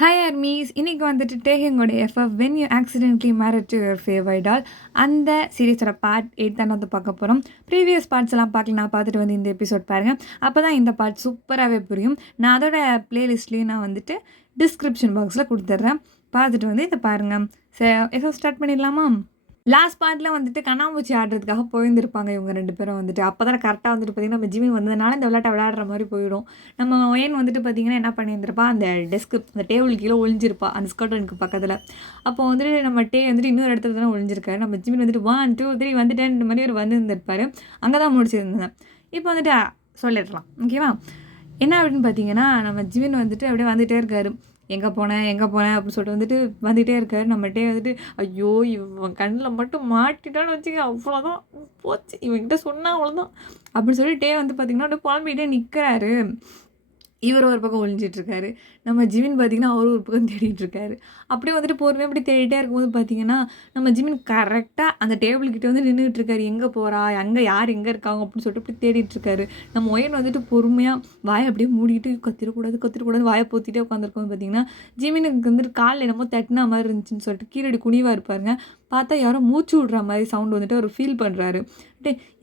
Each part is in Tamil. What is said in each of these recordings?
ஹாய் ஆர்மீஸ் இன்னைக்கு வந்துட்டு டேகிங்கோட FF when you accidentally married to your favourite all அந்த சீரீஸோட பார்ட் 8 தான் வந்து பார்க்க போகிறோம். ப்ரீவியஸ் பார்ட்ஸ் எல்லாம் பார்க்கல, நான் பார்த்துட்டு வந்து இந்த எபிசோட் பாருங்கள். அப்போ தான் இந்த பார்ட் சூப்பராகவே புரியும். நான் அதோட பிளேலிஸ்ட்லேயும் நான் வந்துட்டு டிஸ்கிரிப்ஷன் பாக்ஸில் கொடுத்துட்றேன். பார்த்துட்டு வந்து இதை பாருங்கள். சரி, எஃப்எஃப் ஸ்டார்ட் பண்ணிடலாமா? லாஸ்ட் பார்ட்டில் வந்துட்டு கண்ணாமூச்சி ஆடுறதுக்காக போயிருந்திருப்பாங்க இவங்க 2 பேரும் வந்துட்டு. அப்போ தான் கரெக்டாக வந்துட்டு பார்த்திங்கன்னா நம்ம ஜிம்மி வந்ததுனால இந்த விளையாட்டை விளையாடுற மாதிரி போயிடும். நம்ம ஒயன் வந்துட்டு பார்த்திங்கன்னா என்ன பண்ணியிருந்திருப்பா, அந்த டெஸ்க்கு அந்த டேபிள் கீழே ஒழிஞ்சிருப்பா அந்த ஸ்கர்டனுக்கு பக்கத்தில். அப்போ வந்துட்டு நம்ம வந்துட்டு இன்னொரு இடத்துல தான் ஒழிஞ்சிருக்காரு. நம்ம ஜிம்மி வந்துட்டு 1 2 3 வந்துட்டேன் இந்த மாதிரி ஒரு வந்துருந்துருப்பார். அங்கே தான் முடிச்சிருந்தேன். இப்போ வந்துட்டு சொல்லிடலாம், ஓகேவா? என்ன அப்படின்னு பார்த்தீங்கன்னா, நம்ம ஜிமின் வந்துட்டு அப்படியே வந்துகிட்டே இருக்காரு. எங்கே போனேன் அப்படின்னு சொல்லிட்டு வந்துட்டு வந்துகிட்டே இருக்காரு. நம்மகிட்டே வந்துட்டு ஐயோ இவன் கண்ணில் மட்டும் மாட்டிட்டான்னு வச்சுக்க, அவ்வளோதான் போச்சு, இவன்கிட்ட சொன்னால் அவ்வளோதான் அப்படின்னு சொல்லிட்டே வந்து பார்த்திங்கன்னா அப்படியே புலம்பிகிட்டே நிற்கிறாரு. இவர் ஒரு பக்கம் ஒழிஞ்சிட்ருக்காரு. நம்ம ஜிமின் பார்த்திங்கன்னா அவர் ஒரு பக்கம் தேடிட்டுருக்காரு. அப்படியே வந்துட்டு பொறுமையாக அப்படி தேடிட்டே இருக்கும்போது பார்த்திங்கன்னா நம்ம ஜிமின் கரெக்டாக அந்த டேபிள்கிட்ட வந்து நின்றுட்டுருக்காரு. எங்கே போகிறா, அங்கே யார் எங்கே இருக்காங்க அப்படின்னு சொல்லிட்டு இப்படி தேடிட்டுருக்காரு. நம்ம ஒயன் வந்துட்டு பொறுமையாக வாயை அப்படியே மூடிட்டு கத்திரக்கூடாது வாயை போத்திட்டே உட்காந்துருக்கோம். பார்த்திங்கன்னா ஜிமினுக்கு வந்துட்டு காலில் என்னமோ தட்டினா மாதிரி இருந்துச்சுன்னு சொல்லிட்டு கீழடி குனிவாக இருப்பாருங்க. பார்த்தா யாரோ மூச்சு விட்ற மாதிரி சவுண்ட் வந்துட்டு அவர் ஃபீல் பண்ணுறாரு.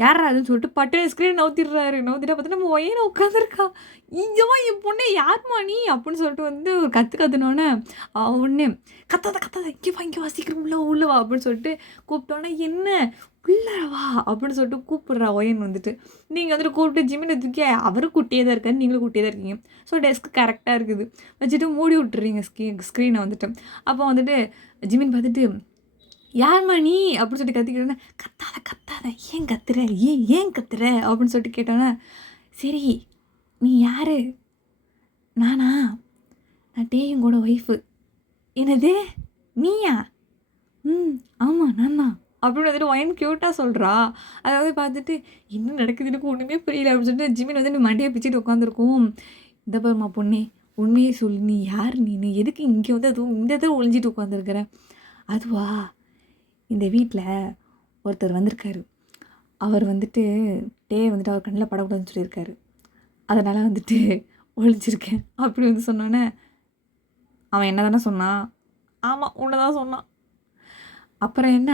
யாரா அதுன்னு சொல்லிட்டு பட்டு ஸ்க்ரீன் நவுத்திடுறாரு. நவுத்திட்டா பார்த்து நம்ம ஒயனை உட்காந்துருக்கா. இங்கேவா என் பொண்ணே யாருமா நீ அப்படின்னு சொல்லிட்டு வந்து ஒரு கற்றுனோன்னே உடனே கத்தாத இங்கே வா சீக்கிரம் உள்ளவா அப்படின்னு சொல்லிட்டு கூப்பிட்டோன்னே என்ன உள்ளவா அப்படின்னு சொல்லிட்டு கூப்பிடுறா ஒயன் வந்துட்டு. நீங்கள் வந்துட்டு கூப்பிட்டு ஜிமினை தூக்கி அவரும் குட்டியே தான் இருக்காரு, நீங்களும் குட்டியே தான் இருக்கீங்க. ஸோ டெஸ்க் கரெக்டாக இருக்குது வச்சுட்டு மூடி விட்டுறீங்க ஸ்க்ரீனை வந்துட்டு. அப்போ வந்துட்டு ஜிமின் பார்த்துட்டு யார்மா நீ அப்படின்னு சொல்லிட்டு கத்திக்கிறேன்னா கத்தாத ஏன் கத்துற அப்படின்னு சொல்லிட்டு கேட்டோன்னே சரி நீ யார்? நான் டேயுங்கூட ஒய்ஃபு. என்னது நீயா? ஆமாம் நான் தான் அப்படின்னு வந்துட்டு ஒயன் க்யூட்டாக சொல்கிறா. அதாவது பார்த்துட்டு என்ன நடக்குது எனக்கு ஒன்றுமே புரியல அப்படின்னு சொல்லிட்டு ஜிமின் வந்து நீ மண்டையை பிச்சுட்டு உட்காந்துருக்கும். இந்த பாருமா பொண்ணே உண்மையே சொல்லு, நீ யார்? நீ எதுக்கு இங்கே வந்து அதுவும் இந்த இதை ஒழிஞ்சிட்டு உட்காந்துருக்குற? அதுவா, இந்த வீட்டில் ஒருத்தர் வந்திருக்காரு. அவர் வந்துட்டு வந்துட்டு அவர் கண்ணில் படக்கூடாதுன்னு சொல்லியிருக்காரு. அதனால் வந்துட்டு ஒழிச்சிருக்கேன் அப்படி வந்து சொன்னோன்னே அவன் என்ன தானே சொன்னான்? ஆமாம் உன்னை தான் சொன்னான். அப்புறம் என்ன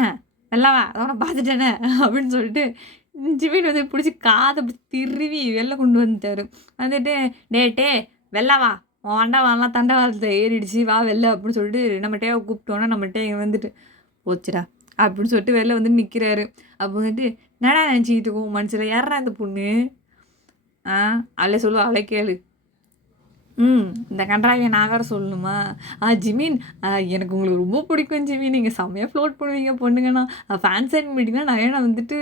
வெள்ளவா அவனை பார்த்துட்டேனே அப்படின்னு சொல்லிட்டு ஜிமின் வந்து பிடிச்சி காதை திருவி வெளில கொண்டு வந்துட்டார். வந்துட்டு டே வெள்ளவா வாண்டா தண்டவாளத்தை ஏறிடுச்சு வா வெளில அப்படின்னு சொல்லிட்டு நம்ம கூப்பிட்டோன்னா நம்ம வந்துட்டு போச்சுடா அப்படின்னு சொல்லிட்டு வெளில வந்து நிற்கிறாரு. அப்போ வந்துட்டு நடா நினச்சிக்கிட்டு இருக்கோம் மனசில் யாரா அந்த பொண்ணு? அவளே சொல்லுவா, அவளே கேளு. இந்த கன்றாவியை நான் வேறு சொல்லணுமா? ஜிமின் எனக்கு உங்களுக்கு ரொம்ப பிடிக்கும் ஜிமின், நீங்கள் செம்மையாக ஃப்ளோட் பண்ணுவீங்க பொண்ணுங்கன்னா. ஃபேன் சைட் மீட்டிங்னா நிறைய நான் வந்துட்டு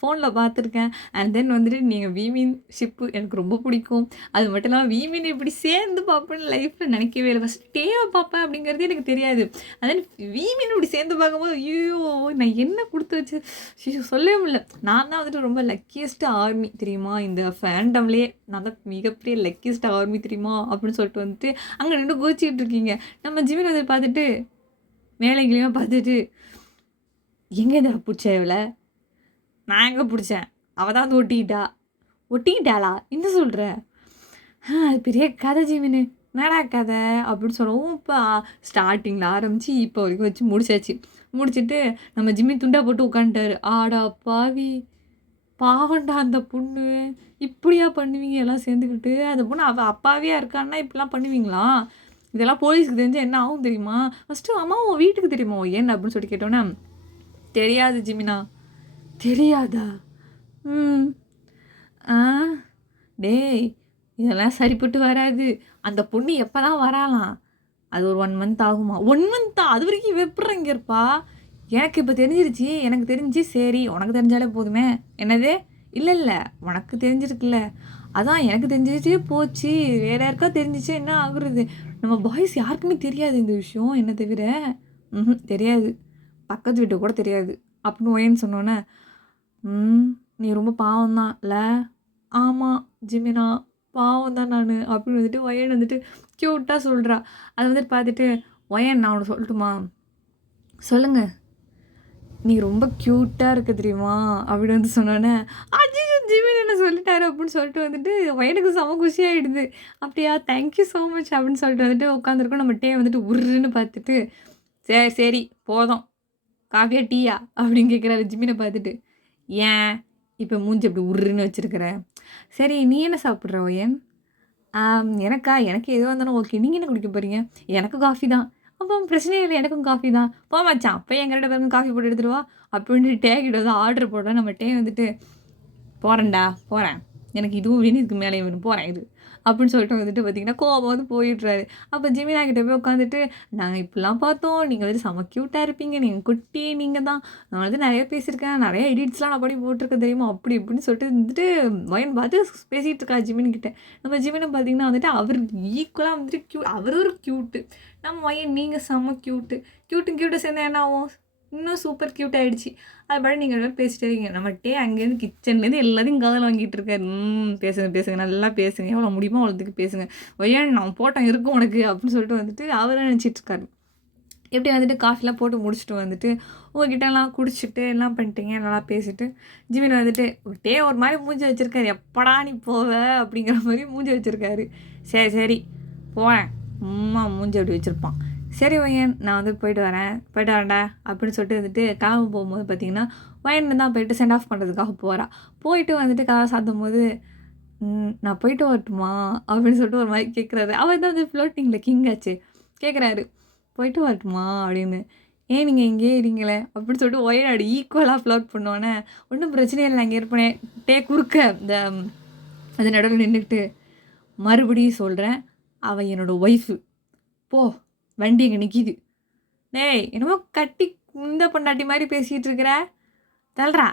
ஃபோனில் பார்த்துருக்கேன். அண்ட் தென் வந்துட்டு நீங்கள் வீமின் ஷிப்பு எனக்கு ரொம்ப பிடிக்கும். அது மட்டும் இல்லாமல் வீமின் இப்படி சேர்ந்து பார்ப்பேன்னு லைஃப்பில் நினைக்கவே இல்லை. ஃபஸ்ட் டேவை பார்ப்பேன் அப்படிங்கிறது எனக்கு தெரியாது. அண்ட் தென் வீமின் இப்படி சேர்ந்து பார்க்கும்போது ஐயோ நான் என்ன கொடுத்து வச்சு சொல்லவே முடியல. நான் தான் வந்துட்டு ரொம்ப லக்கியஸ்ட் ஆர்மி தெரியுமா, இந்த ஃபேண்டம்லேயே நான் தான் மிகப்பெரிய லக்கியஸ்ட் ஆர்மி தெரியுமா அப்படின்னு சொல்லிட்டு வந்துட்டு அங்கே நின்று கோச்சிக்கிட்டு இருக்கீங்க. நம்ம ஜிமின் வந்து பார்த்துட்டு மேலைங்களையும் பார்த்துட்டு எங்கே இதை பிடிச்ச இவளை? நான் எங்கே பிடிச்சேன், அவள் தான் வந்து ஒட்டிக்கிட்டாளா என்ன சொல்கிற? அது பெரிய கதை ஜிமின், என்னடா கதை அப்படின்னு சொல்லவும் இப்போ ஸ்டார்டிங்கில் ஆரம்பித்து இப்போ வரைக்கும் வச்சு முடிச்சுட்டு நம்ம ஜிம்மி துண்டா போட்டு உட்காந்துட்டாரு. ஆடா பாவி பாவண்டா அந்த பொண்ணு, இப்படியா பண்ணுவீங்க எல்லாம் சேர்ந்துக்கிட்டு? அந்த பொண்ணு அவள் அப்பாவியாக இருக்கான்னா இப்படிலாம் பண்ணுவீங்களா? இதெல்லாம் போலீஸுக்கு தெரிஞ்சு என்ன ஆகும் தெரியுமா? ஃபஸ்ட்டு அம்மா உன் வீட்டுக்கு தெரியுமா ஏன் அப்படின்னு சொல்லி கேட்டோன்னே தெரியாது ஜிமினா. தெரியாதா? டேய் இதெல்லாம் சரிப்பட்டு வராது. அந்த பொண்ணு எப்போ தான் வராலாம்? அது ஒரு 1 மந்த் ஆகுமா? 1 மந்த்தா? அது வரைக்கும் வெப்புற இங்கே இருப்பா? எனக்கு இப்போ தெரிஞ்சிருச்சு. எனக்கு தெரிஞ்சு சரி உனக்கு தெரிஞ்சாலே போதுமே. என்னது? இல்லை உனக்கு தெரிஞ்சிருக்குல்ல, அதான் எனக்கு தெரிஞ்சிருச்சு போச்சு. வேறு யாருக்கா தெரிஞ்சிச்சு என்ன ஆகுறது? நம்ம பாய்ஸ் யாருக்குமே தெரியாது இந்த விஷயம் என்ன தவிர. தெரியாது, பக்கத்து வீட்டு கூட தெரியாது அப்படின்னு ஒயன்னு சொன்னோன்னே நீ ரொம்ப பாவம் தான் இல்லை? ஆமாம் ஜிமினா பாவம் தான் நான் அப்படின்னு வந்துட்டு ஒயன் வந்துட்டு க்யூட்டாக சொல்கிறா. அதை வந்துட்டு பார்த்துட்டு ஒயன் நான் உனக்கு சொல்லட்டுமா? சொல்லுங்கள். நீ ரொம்ப க்யூட்டாக இருக்க தெரியுமா அப்படின்னு வந்து சொன்னோன்னே அஜிஜோ ஜிமின் என்ன சொல்லிட்டாரு அப்படின்னு சொல்லிட்டு வந்துட்டு எனக்கு செம குஷியாயிடுது. அப்படியா தேங்க் யூ ஸோ மச் அப்படின்னு சொல்லிட்டு வந்துட்டு உட்காந்துருக்கோம். நம்ம டீய வந்துட்டு உர்ருன்னு பார்த்துட்டு, சரி, சரி போதும். காஃபியா? டீயா? அப்படின்னு கேட்குறாரு ஜிமின பார்த்துட்டு. ஏன் இப்ப மூஞ்சி அப்படி உர்ருன்னு வச்சிருக்கிற? சரி நீ என்ன சாப்பிடுற ஒயன்? எனக்கா? எனக்கு எதுவா இருந்தாலும் ஓகே. நீங்க என்ன குடிக்க போறீங்க? எனக்கு காஃபி தான். அப்போ பிரச்சனையே இல்ல. எனக்கும் காஃபி தான். போ மச்சான் போய் எங்க 2 பேருக்கும் காஃபி போட்டு எடுத்துட்டு வா. அப்படின்ட்டு டேகிட்ட வந்து ஆர்டர் போட்டா நம்ம டே வந்துட்டு போறேன்டா, போறேன். எனக்கு இதுவும் வேணும், இதுக்கு மேலேயும் வேணும். போறேன் இரு. அப்படின்னு சொல்லிட்டு வந்துட்டு பார்த்தீங்கன்னா, கோவமா வந்து போயிடுறாரு. அப்போ ஜெமினா கிட்ட போய் உட்காந்துட்டு, நாங்க இப்படிலாம் பார்த்தோம். நீங்க வந்துட்டு செம கியூட்டா இருப்பீங்க. நீங்க குட்டி நீங்க தான். நான் வந்து நெறைய பேசியிருக்கேன். நெறைய எடிட்ஸ்லாம் நான் பண்ணி போட்டுருக்கேன் தெரியுமா? அப்படி இப்படின்னு சொல்லிட்டு வந்துட்டு வயன் பார்த்து பேசிட்டு இருக்கா ஜிமின் கிட்ட. நம்ம ஜிமின பார்த்தீங்கன்னா வந்துட்டு, அவரு ஈக்குவலா வந்துட்டு அவரு ஒரு கியூட்டு. நம்ம வயன் நீங்க செம கியூட்டு. கியூட்டும் சேர்ந்தா என்ன ஆகும்? இன்னும் சூப்பர் கியூட் ஆயிடுச்சு. அது பாட்டுக்கு நீங்க 2 பேரும் பேசிட்டே இருக்கீங்க. நம்மட்டே அங்கேருந்து கிச்சன்லேருந்து எல்லாத்தையும் காதுல வாங்கிட்டு இருக்காரு. பேசுங்க, பேசுங்க. நல்லா பேசுங்க. எவ்வளோ முடியுமோ அவ்வளோத்துக்கு பேசுங்க. ஒய்யான் நான் போட்டேன் இருக்கும் உனக்கு அப்படின்னு சொல்லிட்டு வந்துட்டு அவரே நினச்சிட்டு இருக்காரு. எப்படி வந்துட்டு காஃபிலாம் போட்டு முடிச்சுட்டு வந்துட்டு உங்ககிட்டலாம் குடிச்சிட்டு எல்லாம் பண்ணிட்டீங்க. நல்லா பேசிட்டு ஜிமின் வந்துட்டு ஒரு மாதிரி மூஞ்சி வச்சுருக்காரு. எப்படா நீ போவ அப்படிங்கிற மாதிரி மூஞ்சி வச்சுருக்காரு. சரி சரி போகிறேன். மூஞ்சி அப்படி வச்சுருப்பான். சரி ஒயன் நான் வந்து போயிட்டு வரேன்டா அப்படின்னு சொல்லிட்டு வந்துட்டு கிளம்ப போகும்போது பார்த்தீங்கன்னா ஒயன் தான் போயிட்டு சென்ட் ஆஃப் பண்ணுறதுக்காக போகிறா. போயிட்டு வந்துட்டு கதவை சாத்தும் போது நான் போயிட்டு வரட்டுமா அப்படின்னு சொல்லிட்டு ஒரு மாதிரி கேட்குறாரு. அவர் தான் வந்து ஃப்ளோட்டிங்கில் கிங்காச்சு. கேட்குறாரு போயிட்டு வரட்டுமா அப்படின்னு. ஏன் நீங்கள் இங்கேயே இருங்களே அப்படின்னு சொல்லிட்டு ஒயன் ஈக்குவலாக ஃப்ளோட் பண்ணுவானே. ஒன்றும் பிரச்சனையே இல்லை, அங்கே இருப்பேனே குறுக்க இந்த அது நடுவில் நின்றுக்கிட்டு மறுபடியும் சொல்கிறேன், அவள் என்னோடய ஒய்ஃபு. போ வண்டி எங்கே நிற்கிது. டேய் என்னமோ கட்டி இந்த பொண்டாட்டி மாதிரி பேசிகிட்டு இருக்கிற, தள்ளுறா.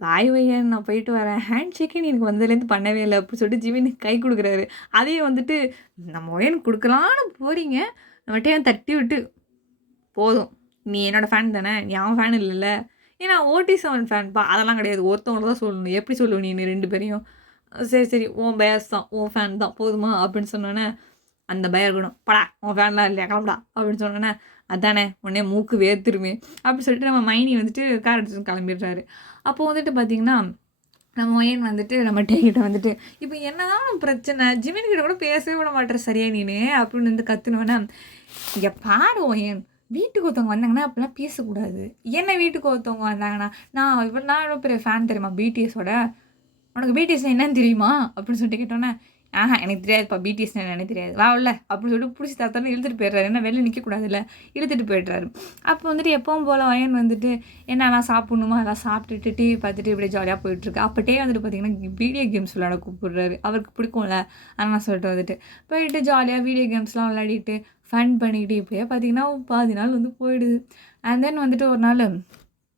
பாய் வையன் நான் போயிட்டு வரேன். ஹேண்ட் ஷேக்கிங் எனக்கு வந்ததுலேருந்து பண்ணவே இல்லை அப்படின்னு சொல்லிட்டு ஜிவினுக்கு கை கொடுக்குறாரு. அதையும் வந்துட்டு நம்ம ஒயனுக்கு கொடுக்கலான்னு போகிறீங்க, நம்மகிட்டே தட்டி விட்டு போதும். நீ என்னோடய ஃபேன் தானே, நீ அவன் ஃபேன் இல்லைல்ல. ஏன்னா OT7 ஃபேன்ப்பா, அதெல்லாம் கிடையாது. ஒருத்தவங்கள தான் சொல்லணும். எப்படி சொல்லுவ நீ 2 பேரையும்? சரி சரி உன் பேஸ் தான், உன் ஃபேன் தான் போதுமா அப்படின்னு சொன்னோன்னே அந்த பயம் இருக்கணும். படா உன் ஃபேன்லாம் இல்லையா கிளம்புடா அப்படின்னு சொன்னோன்னே அதானே உடனே மூக்கு வேர்த்துருமே அப்படின்னு சொல்லிட்டு நம்ம மைனி வந்துட்டு கார் எடுத்துட்டு கிளம்பிடுறாரு. அப்போது வந்துட்டு பார்த்திங்கன்னா நம்ம ஒயன் வந்துட்டு நம்ம டேகிட்ட வந்துட்டு இப்போ என்னதான் பிரச்சனை, ஜிமின் கிட்ட கூட பேசவே விட மாட்டேற சரியா நீனு அப்படின்னு வந்து கற்றுனோன்னே, இங்கே பாரு ஒயன் வீட்டுக்கு ஒருத்தவங்க வந்தாங்கன்னா அப்படிலாம் பேசக்கூடாது. என்ன வீட்டுக்கு ஒருத்தவங்க வந்தாங்கன்னா நான் எவ்வளோ பெரிய ஃபேன் தெரியுமா பிடிஎஸோட, உனக்கு பிடிஎஸ் என்னன்னு தெரியுமா அப்படின்னு சொல்லிட்டு கேட்டோன்னே, எனக்கு தெரியாதுப்பா பிடிஎஸ்னா என்னன்னு தெரியாது, வா உள்ள அப்படின்னு சொல்லிட்டு பிடிச்சி தாத்தாலும் இழுத்துட்டு போயிடுறாரு. ஏன்னா வெளில நிற்கக்கூடாதுல்ல, இழுத்துட்டு போய்ட்றாரு. அப்போ வந்துட்டு எப்பவும் போல் வயன் வந்துட்டு என்னெல்லாம் சாப்பிட்ணுமோ அதெல்லாம் சாப்பிட்டுட்டு டிவி பார்த்துட்டு இப்படியே ஜாலியாக போயிட்டுருக்கு. அப்போட்டே வந்துட்டு பார்த்திங்கன்னா வீடியோ கேம்ஸ் விளையாட கூப்பிடுறாரு. அவருக்கு பிடிக்கும்ல, அதெல்லாம் சொல்லிட்டு வந்துட்டு போயிட்டு ஜாலியாக வீடியோ கேம்ஸ்லாம் விளையாடிட்டு ஃபன் பண்ணிக்கிட்டு இப்படியே பார்த்திங்கன்னா பாதி நாள் வந்து போயிடுது. அண்ட் தென் வந்துட்டு ஒரு நாள்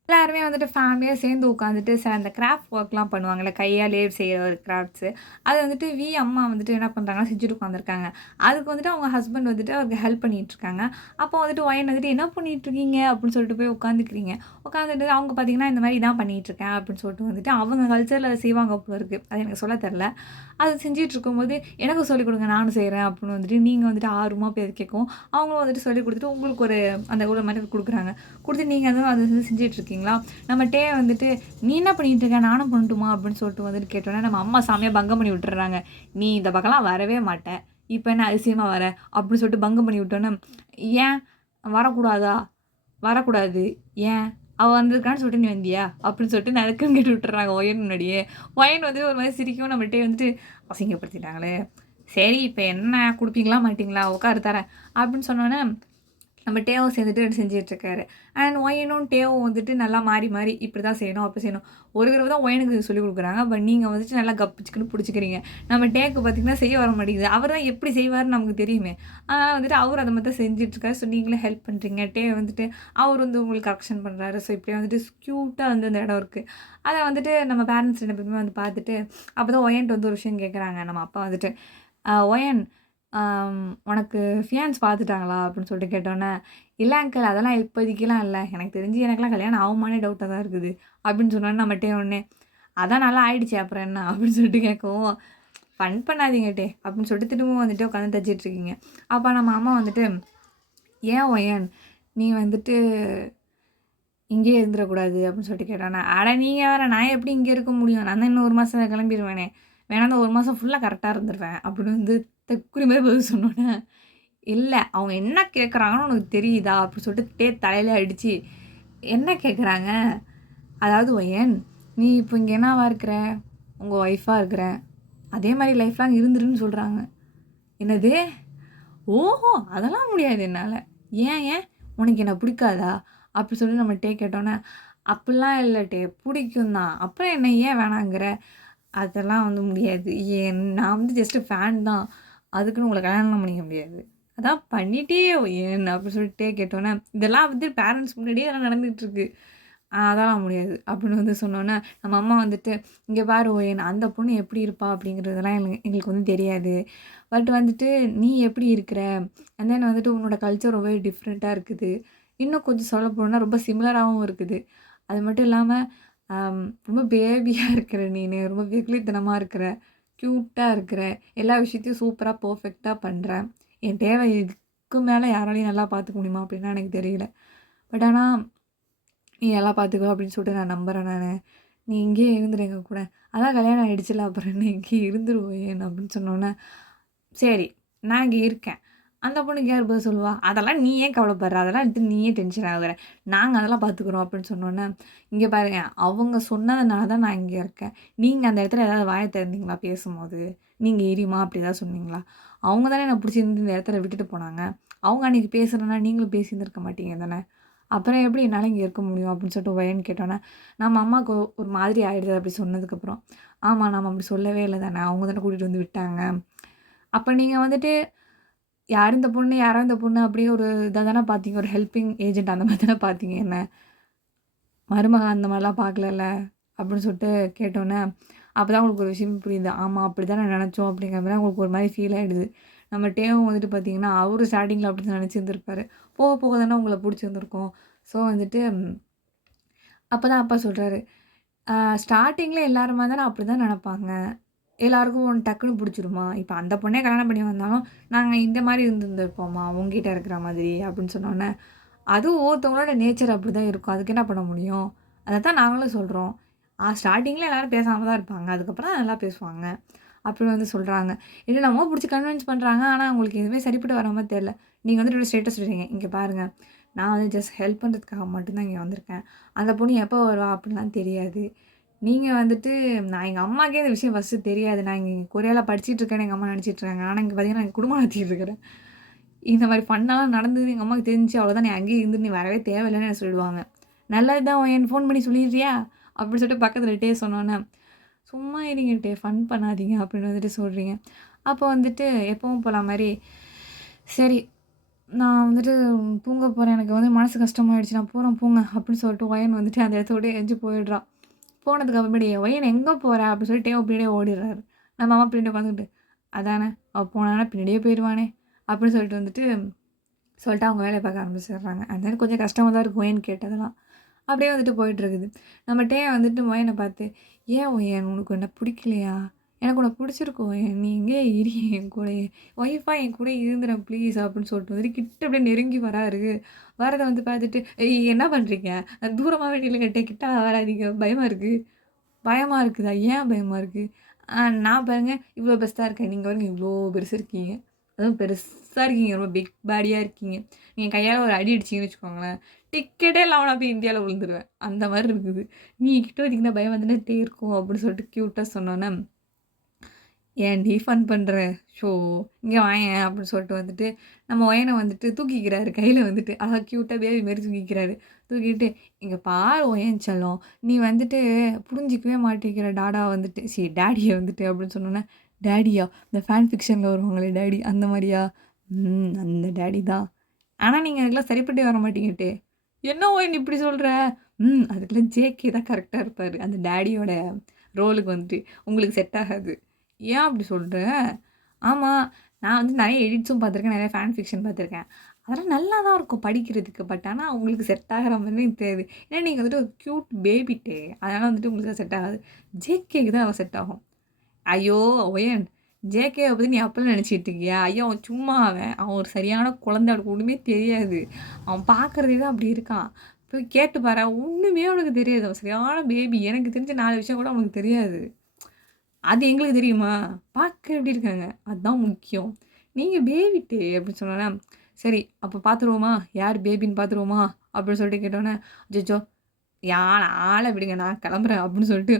எல்லாருமே வந்துட்டு ஃபேமிலியாக சேர்ந்து உட்காந்துட்டு சில அந்த கிராஃப்ட் ஒர்க்லாம் பண்ணுவாங்கள்ல, கையாலே செய்கிற ஒரு கிராஃப்ட்ஸு. அது வந்துட்டு அம்மா வந்துட்டு என்ன பண்ணுறாங்கன்னா செஞ்சுட்டு உட்காந்துருக்காங்க. அதுக்கு வந்துட்டு அவங்க ஹஸ்பண்ட் வந்துட்டு அவருக்கு ஹெல்ப் பண்ணிகிட்ருக்காங்க. அப்போ வந்துட்டு ஒயன் வந்துட்டு என்ன பண்ணிகிட்ருக்கீங்க அப்படின்னு சொல்லிட்டு போய் உட்காந்துக்கிறீங்க. உட்காந்துட்டு அவங்க பார்த்திங்கன்னா இந்த மாதிரி இதான் பண்ணிகிட்ருக்கேன் அப்படின்னு சொல்லிட்டு வந்துட்டு அவங்க கல்ச்சரில் அதை செய்வாங்க போல இருக்குது. அது எனக்கு சொல்ல தெரில. அது செஞ்சிகிட்ருக்கும்போது எனக்கு சொல்லிக் கொடுங்க நானும் செய்கிறேன் அப்படின்னு வந்துட்டு நீங்கள் வந்துட்டு ஆர்வமாக போய் கேட்கவும் அவங்களும் வந்துட்டு சொல்லிக் கொடுத்துட்டு உங்களுக்கு ஒரு மாதிரி கொடுக்குறாங்க. கொடுத்து நீங்கள் அதை வந்து செஞ்சிகிட்ருக்கீங்களா. நம்ம டே வந்துட்டு நீ என்ன பண்ணிகிட்டு இருக்க, நானும் பண்ணட்டுமா அப்படின்னு சொல்லிட்டு வந்துட்டு கேட்டோன்னே நம்ம அம்மா சாமியாக பங்கம் பண்ணி விட்டுறாங்க. நீ இந்த பக்கம்லாம் வரவே மாட்டேன், இப்போ என்ன அதிசயமாக வர அப்படின்னு சொல்லிட்டு பங்கம் பண்ணி விட்டோன்னே, ஏன் வரக்கூடாதா, வரக்கூடாது ஏன் அவள் வந்திருக்கான்னு சொல்லிட்டு நீ வந்தியா அப்படின்னு சொல்லிட்டு நறுக்குன்னு கேட்டு விட்டுறாங்க ஒயன் முன்னாடியே. ஒயன் வந்து ஒரு மாதிரி சிரிக்கவும் நம்மகிட்டே வந்துட்டு அசிங்கப்படுத்திட்டாங்களே, சரி இப்போ என்ன கொடுப்பீங்களா மாட்டிங்களா உட்காரு தரேன் அப்படின்னு சொன்னோன்னே நம்ம டேவும் சேர்ந்துட்டு செஞ்சிட்ருக்காரு. அண்ட் ஒயனும் டேவும் வந்துட்டு நல்லா மாறி மாறி இப்படி தான் செய்யணும் அப்படி செய்யணும். ஒரு தடவை தான் ஒயனுக்கு சொல்லிக் கொடுக்குறாங்க. பட் நீங்கள் வந்துட்டு நல்லா கப்பிச்சுக்குன்னு பிடிச்சிக்கிறீங்க. நம்ம டேக்கு பார்த்திங்கன்னா செய்ய வர மாட்டேங்குது. அவர் தான் எப்படி செய்வார்னு நமக்கு தெரியுமே. அதனால் வந்துட்டு அவர் அதை மாதிரி தான் செஞ்சிட்ருக்காரு. ஸோ நீங்களே ஹெல்ப் பண்ணுறீங்க. டே வந்துட்டு அவர் வந்து உங்களுக்கு கரெக்ஷன் பண்ணுறாரு. ஸோ இப்படியே வந்துட்டு க்யூட்டாக வந்து அந்த இடம் இருக்குது. அதை வந்துட்டு நம்ம பேரண்ட்ஸ் 2 பேருமே வந்து பார்த்துட்டு அப்போ தான் ஒயன்ட்டு வந்து ஒரு விஷயம் கேட்குறாங்க. நம்ம அப்பா வந்துட்டு ஒயன் உனக்கு ஃபியான்ஸ் பார்த்துட்டாங்களா அப்படின்னு சொல்லிட்டு கேட்டோன்னே, இல்லை அங்கிள் அதெல்லாம் இப்போதைக்கெலாம் இல்லை, எனக்கு தெரிஞ்சு எனக்கெலாம் கல்யாணம் ஆகுமானே டவுட்டாக தான் இருக்குது அப்படின்னு சொன்னோன்னே நம்ம டே உடனே அதான் நல்லா ஆயிடுச்சு அப்புறம் என்ன அப்படின்னு சொல்லிட்டு கேட்கவும், ஃபன் பண்ணாதீங்க டே அப்படின்னு சொல்லிட்டு திரும்பவும் வந்துட்டு உட்காந்து தச்சிட்ருக்கீங்க. அப்போ நம்ம அம்மா வந்துட்டு ஏன் ஒயன் நீ வந்துட்டு இங்கேயே இருந்துடக்கூடாது அப்படின்னு சொல்லிட்டு கேட்டானே. அட நீங்கள் வேறு, நான் எப்படி இங்கே இருக்க முடியும், நான் தான் இன்னும் 1 மாதம் கிளம்பிடுவேனே, வேணா அந்த 1 மாதம் ஃபுல்லாக கரெக்டாக இருந்துருவேன் அப்படின்னு வந்து தக்குரி மாதிரி பதில் சொன்னோன்னே, இல்லை அவங்க என்ன கேட்குறாங்கன்னு உனக்கு தெரியுதா அப்படின்னு சொல்லிட்டு தலையில அடித்து, என்ன கேட்குறாங்க, அதாவது ஒயன் நீ இப்போ இங்கே என்னவா இருக்கிற, உங்கள் ஒய்ஃபாக இருக்கிற, அதே மாதிரி லைஃப்லாம் இருந்துருன்னு சொல்கிறாங்க. என்னது? ஓஹோ அதெல்லாம் முடியாது என்னால். ஏன் ஏன் உனக்கு என்ன பிடிக்காதா அப்படி சொல்லி நம்ம கேட்டோன்னே, அப்படிலாம் இல்லை பிடிக்கும் தான், அப்புறம் என்ன ஏன் வேணாங்கிற, அதெல்லாம் வந்து முடியாது, ஏன் நான் வந்து ஜஸ்ட்டு ஃபேன் தான், அதுக்குன்னு உங்களை கல்யாணம் பண்ணிக்க முடியாது, அதான் பண்ணிட்டே ஏன் அப்படி சொல்லிட்டு கேட்டோன்னே, இதெல்லாம் வந்து பேரண்ட்ஸ் முன்னாடியே அதெல்லாம் நடந்துகிட்ருக்கு, அதெல்லாம் முடியாது அப்படின்னு வந்து சொன்னோன்னே, நம்ம அம்மா வந்துட்டு, இங்கே பாரு ஓயன் அந்த பொண்ணு எப்படி இருப்பா அப்படிங்கிறதெல்லாம் எங்களுக்கு வந்து தெரியாது, பட் வந்துட்டு நீ எப்படி இருக்கிற, அண்ட் தென் வந்துட்டு உன்னோட கல்ச்சர் ரொம்பவே டிஃப்ரெண்ட்டாக இருக்குது, இன்னும் கொஞ்சம் சொல்ல போனால் ரொம்ப சிமிலராகவும் இருக்குது, அது மட்டும் இல்லாமல் ரொம்ப பேபியாக இருக்கிற நீனு, ரொம்ப வெகுளித்தனமாக இருக்கிற, க்யூட்டாக இருக்கிற, எல்லா விஷயத்தையும் சூப்பராக பர்ஃபெக்டாக பண்ணுற, என் தேவை இதுக்கு மேலே யாராலையும் நல்லா பார்த்துக்க முடியுமா அப்படின்னா எனக்கு தெரியல, பட் ஆனால் நீ நல்லா பார்த்துக்கோ அப்படின்னு சொல்லிட்டு நான் நம்புகிறேன் நான், நீ இங்கேயே இருந்துரு எங்கள் கூட, அதான் கல்யாணம் ஆகிடுச்சில்ல அப்புறம் என்ன இங்கேயே இருந்துருவோயேன் அப்படின்னு சொன்னோன்னே, சரி நான் இங்கே இருக்கேன், அந்த பொண்ணுக்கு யார் பதில் சொல்லுவா, அதெல்லாம் நீ ஏன் கவலைப்படுற, அதெல்லாம் எடுத்து நீயே டென்ஷன் ஆகுற, நாங்கள் அதெல்லாம் பார்த்துக்குறோம் அப்படின்னு சொன்னோன்னே, இங்கே பாருங்க அவங்க சொன்னதுனால தான் நான் இங்கே இருக்கேன், நீங்கள் அந்த இடத்துல ஏதாவது வாயை திறந்தீங்களா பேசும்போது, நீங்கள் எரியுமா அப்படி ஏதாவது சொன்னீங்களா, அவங்க தானே என்னை பிடிச்சிருந்து இந்த இடத்துல விட்டுட்டு போனாங்க, அவங்க அன்றைக்கி பேசுகிறேன்னா நீங்களும் பேசியிருந்துருக்க மாட்டீங்க தானே, அப்புறம் எப்படி என்னால் இங்கே இருக்க முடியும் அப்படின்னு சொல்லிட்டு ஒயன்னு கேட்டோன்னே, நம்ம அம்மாவுக்கு ஒரு மாதிரி ஆகிடுது அப்படி சொன்னதுக்கப்புறம், ஆமாம் நம்ம அப்படி சொல்லவே இல்லை தானே, அவங்க தானே கூட்டிகிட்டு வந்து விட்டாங்க, அப்போ நீங்கள் வந்துட்டு யார் இந்த பொண்ணு யாரோ இந்த பொண்ணு அப்படியே ஒரு இதாக தானே பார்த்தீங்க, ஒரு ஹெல்ப்பிங் ஏஜென்ட் அந்த மாதிரி தானே பார்த்தீங்க என்ன, மருமக அந்த மாதிரிலாம் பார்க்கலல்ல அப்படின்னு சொல்லிட்டு கேட்டோன்னே, அப்போ தான் உங்களுக்கு ஒரு விஷயம் புரியுது, ஆமாம் அப்படி தான் நான் நினச்சோம் அப்படிங்கிற மாதிரி உங்களுக்கு ஒரு மாதிரி ஃபீல் ஆகிடுது, நம்ம டேவும் வந்துட்டு பார்த்திங்கன்னா அவரு ஸ்டார்டிங்கில் அப்படி தான் நினச்சிருந்துருப்பாரு, போக போக தானே உங்களை பிடிச்சிருந்துருக்கோம், ஸோ வந்துட்டு அப்போ தான் அப்பா சொல்கிறாரு, ஸ்டார்டிங்கில் எல்லாருமா தானே அப்படி தான் நினப்பாங்க, எல்லாருக்கும் ஒன்று டக்குன்னு பிடிச்சிருமா, இப்போ அந்த பொண்ணே கல்யாணம் பண்ணி வந்தாலும் நாங்கள் இந்த மாதிரி இருந்திருப்போமா உங்ககிட்ட இருக்கிற மாதிரி அப்படின்னு சொன்னோன்னே, அதுவும் ஒவ்வொருத்தவங்களோட நேச்சர் அப்படி தான் இருக்கும், அதுக்கு என்ன பண்ண முடியும், அதை தான் நாங்களும் சொல்கிறோம், ஸ்டார்டிங்கில் எல்லோரும் பேசாமல் தான் இருப்பாங்க, அதுக்கப்புறம் தான் நல்லா பேசுவாங்க அப்படின்னு வந்து சொல்கிறாங்க, இல்லை நம்ம பிடிச்சி கன்வின்ஸ் பண்ணுறாங்க, ஆனால் உங்களுக்கு எதுவுமே சரிப்பட்டு வர மாதிரி தெரில, நீங்கள் வந்துட்டு ஒரு ஸ்டேட்டஸ் சொல்கிறீங்க, இங்கே பாருங்கள் நான் வந்து ஜஸ்ட் ஹெல்ப் பண்ணுறதுக்காக மட்டும்தான் இங்கே வந்திருக்கேன், அந்த பொண்ணு எப்போ வருவா அப்படின்லாம் தெரியாது, நீங்கள் வந்துட்டு நான் எங்கள் அம்மாக்கே இந்த விஷயம் ஃபஸ்ட்டு தெரியாது, நான் இங்கே கொரியாவில் படிச்சுட்டு இருக்கேன்னு எங்கள் அம்மா நினச்சிட்ருக்காங்க, ஆனால் இங்கே பார்த்தீங்கன்னா நான் குடும்பம் நடத்திட்டு இருக்கிறேன், இந்த மாதிரி ஃபன்னாலாம் நடந்தது எங்கள் அம்மாவுக்கு தெரிஞ்சு அவ்வளோதான், நீ அங்கேயே இருந்து நீ வரவே தேவையில்லைன்னு என்ன சொல்லிடுவாங்க, நல்லது தான் என் ஃபோன் பண்ணி சொல்லிடுறியா அப்படின்னு சொல்லிட்டு பக்கத்தில் சொன்னோன்னே, சும்மா இருங்க ஃபன் பண்ணாதீங்க அப்படின்னு வந்துட்டு சொல்கிறீங்க, அப்போ வந்துட்டு எப்பவும் போல மாதிரி சரி நான் வந்துட்டு தூங்க போகிறேன், எனக்கு வந்து மனசு கஷ்டமாயிடுச்சு, நான் போகிறேன் போங்க அப்படின்னு சொல்லிட்டு ஒயன் வந்துட்டு அந்த இடத்தோடய எஞ்சி போயிடுறான், போனதுக்கு அப்புறமேடி ஒயன் எங்கே போகிற அப்படின்னு சொல்லிட்டு பின்னாடியே ஓடிடுறாரு, நம்ம அம்மா பின்னாடி உட்காந்துக்கிட்டு அதானே அவள் போனானா பின்னாடியே போயிடுவானே அப்படின்னு சொல்லிட்டு வந்துட்டு சொல்லிட்டு அவங்க வேலையை பார்க்க ஆரம்பிச்சிடுறாங்க, அந்த கொஞ்சம் கஷ்டமாக தான் இருக்கும் ஒயன் கேட்டதெல்லாம், அப்படியே வந்துட்டு போயிட்டுருக்குது, நம்ம வந்துட்டு ஒயனை பார்த்து, ஏன் ஒயன் உனக்கு என்ன பிடிக்கலையா, எனக்கு உனக்கு பிடிச்சிருக்கும் நீ எங்கே இரு என் கூட ஒய்ஃபாக என் கூட இருந்துறேன் ப்ளீஸ் அப்படின்னு சொல்லிட்டு வந்துட்டு கிட்ட அப்படியே நெருங்கி வராரு, வரதை வந்து பார்த்துட்டு என்ன பண்ணுறீங்க, தூரமாக வேண்டியில் கிட்ட வராதிங்க பயமாக இருக்குதா, ஏன் பயமாக இருக்குது, நான் பாருங்கள் இவ்வளோ பெஸ்ட்டாக இருக்கேன், நீங்கள் பாருங்க இவ்வளோ பெருசு இருக்கீங்க, அதுவும் பெருசாக இருக்கீங்க, ரொம்ப பிக் பாடியாக இருக்கீங்க, நீங்கள் கையால் ஒரு அடி அடிச்சிங்கன்னு வச்சுக்கோங்களேன், டிக்கெட்டே இல்லாமல் நான் போய் இந்தியாவில் விழுந்துருவேன், அந்த மாதிரி இருக்குது, நீ கிட்ட வந்தீங்கன்னா பயம் வந்துட்டே இருக்கும் அப்படின்னு சொல்லிட்டு க்யூட்டாக சொன்னோன்னே, ஏன்டி ஃபன் பண்ணுற ஷோ இங்கே வாயேன் அப்படின்னு சொல்லிட்டு வந்துட்டு நம்ம ஒயனை வந்துட்டு தூக்கிக்கிறாரு கையில் வந்துட்டு, அழகாக க்யூட்டாக பேபி மாரி தூக்கிக்கிறாரு, தூக்கிட்டு இங்கே பாரு ஒயன் செல்லம் நீ வந்துட்டு புரிஞ்சிக்கவே மாட்டேங்கிற டாடா வந்துட்டு டேடியை வந்துட்டு அப்படின்னு சொன்னோன்னே, டேடியா இந்த ஃபேன் ஃபிக்ஷனில் வருவாங்களே டேடி அந்த மாதிரியா, அந்த டேடி தான், ஆனால் நீங்கள் அதுக்கெலாம் சரிப்பட்டு வர மாட்டீங்கட்டே, என்ன ஒயன் இப்படி சொல்கிற, அதுக்கெல்லாம் ஜேகே தான் கரெக்டாக இருப்பார், அந்த டேடியோட ரோலுக்கு வந்துட்டு உங்களுக்கு செட் ஆகாது, ஏன் அப்படி சொல்கிற, ஆமாம் நான் வந்து நிறைய எடிட்ஸும் பார்த்துருக்கேன், நிறைய ஃபேன் ஃபிக்ஷன் பார்த்துருக்கேன், அதெல்லாம் நல்லா தான் இருக்கும் படிக்கிறதுக்கு, பட் ஆனால் உங்களுக்கு செட் ஆகிற மாதிரி தெரியுது, ஏன்னா நீங்கள் வந்துட்டு ஒரு க்யூட் பேபிட்டே, அதனால் வந்துட்டு உங்களுக்கு செட் ஆகாது, ஜேகேக்கு தான் அவன் செட் ஆகும், ஐயோ ஒயன் ஜேகேவை பற்றி நீ அப்போல்லாம் நினச்சிட்டு இருக்கியா, ஐயோ அவன் சும்மா அவன் ஒரு சரியான குழந்தை, அவனுக்கு ஒன்றுமே தெரியாது, அவன் பார்க்குறதே தான் அப்படி இருக்கான், போய் கேட்டு பாரு ஒன்றுமே அவனுக்கு தெரியாது. அவன் சரியான பேபி. எனக்கு தெரிஞ்ச 4 விஷயம் கூட அவனுக்கு தெரியாது. அது எங்களுக்கு தெரியுமா? பார்க்க எப்படி இருக்காங்க? அதுதான் முக்கியம். நீங்க பேபிட்டு அப்படின்னு சொன்னோனே, சரி அப்ப பார்த்துருவோமா? யார் பேபின்னு பார்த்துருவோமா? அப்படின்னு சொல்லிட்டு கேட்டோனே, அச்சச்சோ! ஆள விடுங்க நான் கிளம்புறேன் அப்படின்னு சொல்லிட்டு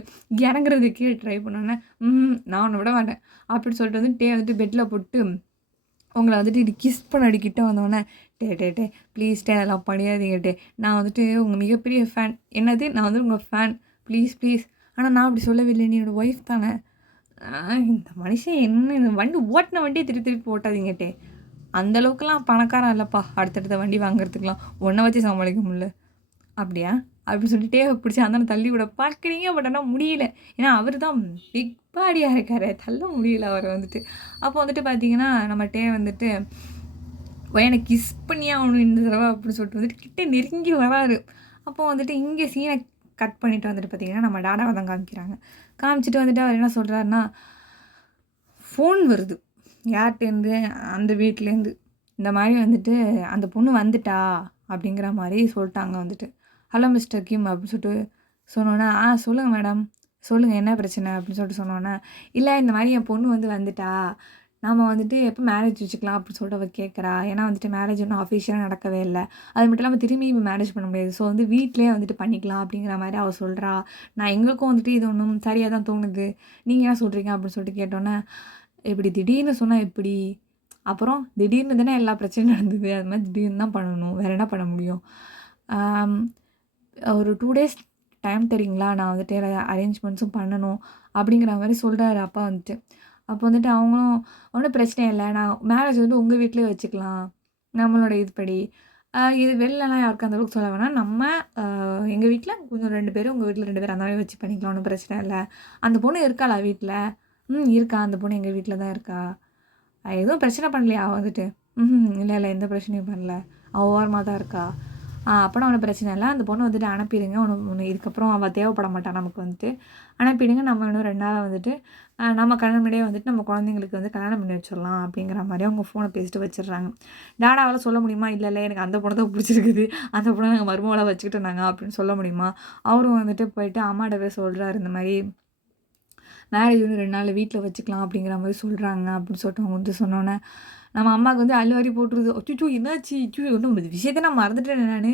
இறங்குறதுக்கே ட்ரை பண்ணோன்னே, நான் உன்ன விட மாட்டேன். அப்படின்னு சொல்லிட்டு வந்து வந்துட்டு பெட்ல போட்டு உங்கள வந்துட்டு இது கிஸ் பண்ண கிட்ட வந்தோடனே, டே ப்ளீஸ் அதெல்லாம் பண்ணிடாதீங்க நான் வந்துட்டு உங்கள் மிகப்பெரிய ஃபேன். என்னது நான் வந்து உங்கள் ஃபேன். ப்ளீஸ். ஆனால் நான் அப்படி சொல்லவே இல்லை. நீ என்னோட ஒய்ஃப் தானே. இந்த மனுஷன் என்ன இந்த வண்டி ஓட்டின வண்டியை திருப்பி ஓட்டாதீங்க அந்த அளவுக்குலாம் பணக்காரன் இல்லைப்பா. அடுத்தடுத்த வண்டி வாங்குறதுக்குலாம் ஒன்றை வச்சு சமாளிக்க முடியல. அப்படியா அப்படின்னு சொல்லிட்டே பிடிச்சி அந்த தள்ளி விட பார்க்குறீங்க. பட் ஆனால் முடியல. ஏன்னா அவர் தான் பிக் பாடியாக இருக்கார். தள்ள முடியல அவரை வந்துட்டு. அப்போ வந்துட்டு பார்த்தீங்கன்னா நம்மகிட்டே வந்துட்டு எனக்கு கிஸ் பண்ணியே ஆகணும் இந்த தடவை அப்படின்னு சொல்லிட்டு வந்துட்டு கிட்டே நெருங்கி வராரு. அப்போ வந்துட்டு இங்கே சீனை கட் பண்ணிவிட்டு வந்துட்டு பார்த்தீங்கன்னா நம்ம டாடாவை தான் காமிச்சிட்டு வந்துட்டு அவர் என்ன சொல்கிறாருன்னா, ஃபோன் வருது யார்கிட்டேருந்து, அந்த வீட்டிலேருந்து. இந்த மாதிரி வந்துட்டு அந்த பொண்ணு வந்துட்டா அப்படிங்கிற மாதிரி சொல்லிட்டாங்க வந்துட்டு. ஹலோ மிஸ்டர் கிம் அப்படின்னு சொல்லிட்டு சொன்னோன்னே, சொல்லுங்கள் மேடம், சொல்லுங்கள் என்ன பிரச்சனை அப்படின்னு சொல்லிட்டு சொன்னோன்னே, இல்லை இந்த மாதிரி என் பொண்ணு வந்துட்டா, நாம் வந்துட்டு எப்போ மேரேஜ் வச்சுக்கலாம் அப்படின்னு சொல்லிட்டு அவள் கேட்குறா. ஏன்னா வந்துட்டு மேரேஜ் ஒன்றும் அஃபிஷியலாக நடக்கவே இல்லை. அது மட்டும் இல்லாமல் திரும்பி இப்போ மேரேஜ் பண்ண முடியாது. ஸோ வந்து வீட்டிலே வந்துட்டு பண்ணிக்கலாம் அப்படிங்கிற மாதிரி அவள் சொல்கிறா. நான் எங்களுக்கும் வந்துட்டு இது ஒன்றும் சரியாக தான் தோணுது. நீங்கள் என்ன சொல்கிறீங்க அப்படின்னு சொல்லிட்டு கேட்டோன்னே, இப்படி திடீர்னு சொன்னால் எப்படி? அப்புறம் திடீர்னு தானே எல்லா பிரச்சனையும் நடந்தது. அது மாதிரி திடீர்னு தான் பண்ணணும். வேறு என்ன பண்ண முடியும்? ஒரு 2 டேஸ் டைம் தரீங்களா? நான் வந்துட்டு எல்லா அரேஞ்ச்மெண்ட்ஸும் பண்ணணும் அப்படிங்கிற மாதிரி சொல்கிறாரு அப்பா வந்துட்டு. அப்போ வந்துட்டு அவங்களும் ஒன்றும் பிரச்சனை இல்லை, நான் மேரேஜ் வந்து உங்கள் வீட்டிலே வச்சுக்கலாம் நம்மளோட இதுபடி. இது வெளிலலாம் யாருக்கும் அந்த அளவுக்கு சொல்ல வேணாம். நம்ம எங்கள் வீட்டில் கொஞ்சம் 2 பேர், உங்கள் வீட்டில் 2 பேர் அந்த மாதிரி வச்சு பண்ணிக்கலாம். ஒன்றும் பிரச்சனை இல்லை. அந்த பொண்ணு இருக்காளா வீட்டில்? இருக்கா. அந்த பொண்ணு எங்கள் வீட்டில் தான் இருக்கா. எதுவும் பிரச்சனை பண்ணலையா வந்துட்டு? இல்லை எந்த பிரச்சனையும் பண்ணல. அவள் ஓரமாக தான் இருக்கா. அப்போனா ஒன்றும் பிரச்சனை இல்லை. அந்த பொண்ணு வந்துட்டு அனுப்பிடுங்க. ஒன்று இதுக்கப்புறம் அவள் தேவைப்பட மாட்டாள் நமக்கு வந்துட்டு. அனுப்பிடுங்க. நம்ம இன்னும் 2 நாளில் வந்துட்டு நம்ம கல்யாணம் வந்துட்டு நம்ம குழந்தைங்களுக்கு வந்து கல்யாணம் பண்ணி வச்சிடலாம் அப்படிங்கிற மாதிரி அவங்க ஃபோனை பேசிட்டு வச்சிடுறாங்க. டாடாவால் சொல்ல முடியுமா? இல்லை எனக்கு அந்த பொண்ணை தான் பிடிச்சிருக்குது, அந்த பொண்ணை நாங்கள் மருமகளாக வச்சுக்கிட்டு நாங்கள் அப்படின்னு சொல்ல முடியுமா? அவரும் வந்துட்டு போயிட்டு அம்மாட்ட போய் சொல்கிறாரு, இந்த மாதிரி மேரேஜ் வந்து 2 நாள் வீட்டில் வச்சுக்கலாம் அப்படிங்கிற மாதிரி சொல்கிறாங்க அப்படின்னு சொல்லிட்டு அவங்க வந்து சொன்னோன்னே, நம்ம அம்மாவுக்கு வந்து அழுவாரி போட்டுருது. அச்சோ என்னாச்சு? ஒன்றும் விஷயத்தை நான் மறந்துட்டேன் நான்.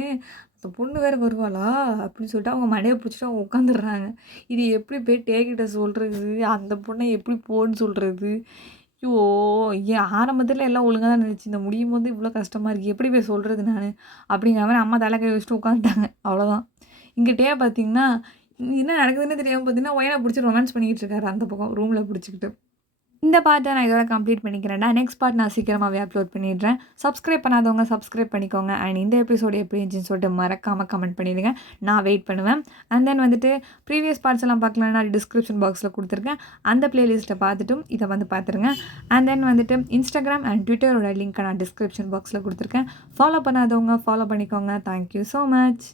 அந்த பொண்ணு வேறு வருவாளா அப்படின்னு சொல்லிட்டு அவங்க மண்டையை பிடிச்சிட்டு அவங்க உட்காந்துடுறாங்க. இது எப்படி போய் டேக்கிட்ட சொல்கிறது? அந்த பொண்ணை எப்படி போன்னு சொல்கிறது? ஐயோ! ஏன் ஆரம்பத்தில் எல்லாம் ஒழுங்காக தான் இருந்துச்சு. இந்த முடியும் போது இவ்வளோ கஷ்டமாக இருக்குது. எப்படி போய் சொல்கிறது நான்? அப்படிங்கிற மாதிரி அம்மா தலை கை வச்சுட்டு உட்காந்துட்டாங்க. அவ்வளோதான். இங்கிட்டே பார்த்தீங்கன்னா என்ன நடக்குதுன்னு தெரியாமல் பார்த்தீங்கன்னா ஒயனை பிடிச்சி ரொமான்ஸ் பண்ணிக்கிட்டு இருக்காரு அந்த பக்கம் ரூமில் பிடிச்சிக்கிட்டு. இந்த பார்ட்டை நான் இதோட கம்ப்ளீட் பண்ணிக்கிறேன்டா. நெக்ஸ்ட் பார்ட் நான் சீக்கிரமாகவே அப்லோட் பண்ணிடுறேன். சப்ஸ்கிரைப் பண்ணாதவங்க சப்ஸ்கிரைப் பண்ணிக்கோங்க. அண்ட் இந்த எபிசோடு எப்படி இருந்துச்சுன்னு சொல்லிட்டு மறக்காமல் கமெண்ட் பண்ணிடுங்க. நான் வெயிட் பண்ணுவேன். அண்ட் தென் வந்துட்டு ப்ரீவியஸ் பார்ட்ஸ் எல்லாம் பார்க்கலன்னா டிஸ்கிரிப்ஷன் பாக்ஸில் கொடுத்துருக்கேன். அந்த பிளேலிஸ்ட்டை பார்த்துட்டும் இதை வந்து பார்த்துருங்க. அண்ட் தென் வந்துட்டு இன்ஸ்டாகிராம் அண்ட் ட்விட்டரோட லிங்க்கை நான் டிஸ்கிரிப்ஷன் பாக்ஸில் கொடுத்துருக்கேன். ஃபாலோ பண்ணாதவங்க ஃபாலோ பண்ணிக்கோங்க. Thank you so much.